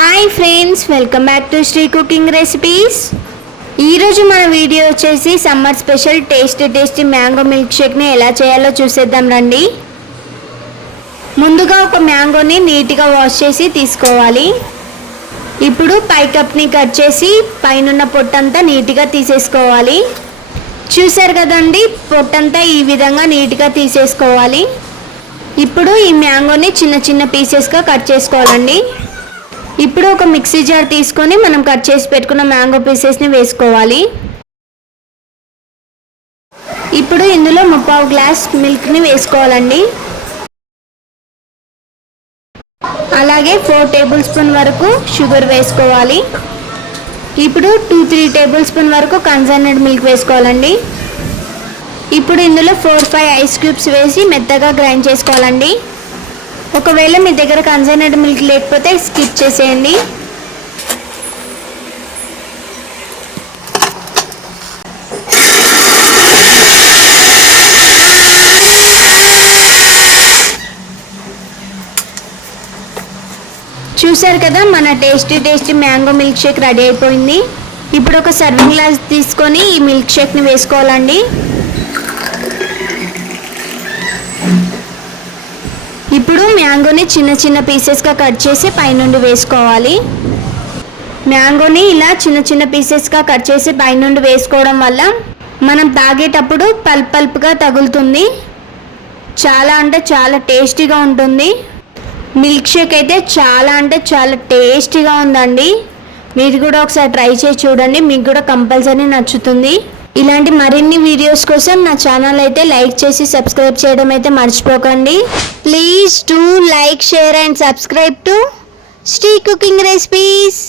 Hi friends, welcome back to Shri cooking recipes. ఈరోజు మన video వచ్చేసి summer special tasty mango milk షేక్ని ఎలా చేయాలో చూసేద్దాం రండి. ముందుగా ఒక మ్యాంగోని నీట్గా వాష్ చేసి తీసుకోవాలి. ఇప్పుడు పై కప్ని కట్ చేసి పైనున్న పొట్టంతా నీట్గా తీసేసుకోవాలి. చూసారు కదండి, పొట్టంతా ఈ విధంగా నీట్గా తీసేసుకోవాలి. ఇప్పుడు ఈ మ్యాంగోని చిన్న పీసెస్గా కట్ చేసుకోవాలండి. ఇప్పుడు ఒక మిక్సీ జార్ తీసుకొని మనం కట్ చేసి పెట్టుకున్న మ్యాంగో పీసెస్ని వేసుకోవాలి. ఇప్పుడు ఇందులో 3/4 గ్లాస్ మిల్క్ని వేసుకోవాలండి. అలాగే 4 టేబుల్ స్పూన్ వరకు షుగర్ వేసుకోవాలి. ఇప్పుడు 2-3 టేబుల్ స్పూన్ వరకు కన్సర్నడ్ మిల్క్ వేసుకోవాలండి. ఇప్పుడు ఇందులో 4-5 ఐస్ క్యూబ్స్ వేసి మెత్తగా గ్రైండ్ చేసుకోవాలండి. ఒకవేళ మీ దగ్గర కన్సర్నడ్ మిల్క్ లేకపోతే స్కిప్ చేసేయండి. చూసారు కదా, మన tasty mango milk shake ready అయిపోయింది. ఇప్పుడు ఒక సర్వింగ్ గ్లాస్ తీసుకొని ఈ మిల్క్ షేక్ని వేసుకోవాలండి. ఇప్పుడు మ్యాంగోని చిన్న పీసెస్గా కట్ చేసి పైనుండి వేసుకోవాలి. మ్యాంగోని ఇలా చిన్న పీసెస్గా కట్ చేసి పైనుండి వేసుకోవడం వల్ల మనం తాగేటప్పుడు పల్ప్గా తగులుతుంది. చాలా టేస్టీగా ఉంటుంది. మిల్క్ షేక్ అయితే చాలా టేస్టీగా ఉందండి. మీరు కూడా ఒకసారి ట్రై చేసి చూడండి, మీకు కూడా కంపల్సరీ నచ్చుతుంది. ఇలాంటి మరిన్ని వీడియోస్ కోసం నా ఛానల్ అయితే లైక్ చేసి సబ్స్క్రైబ్ చేయడం అయితే మర్చిపోకండి. Please do like, share and subscribe to Shri cooking recipes.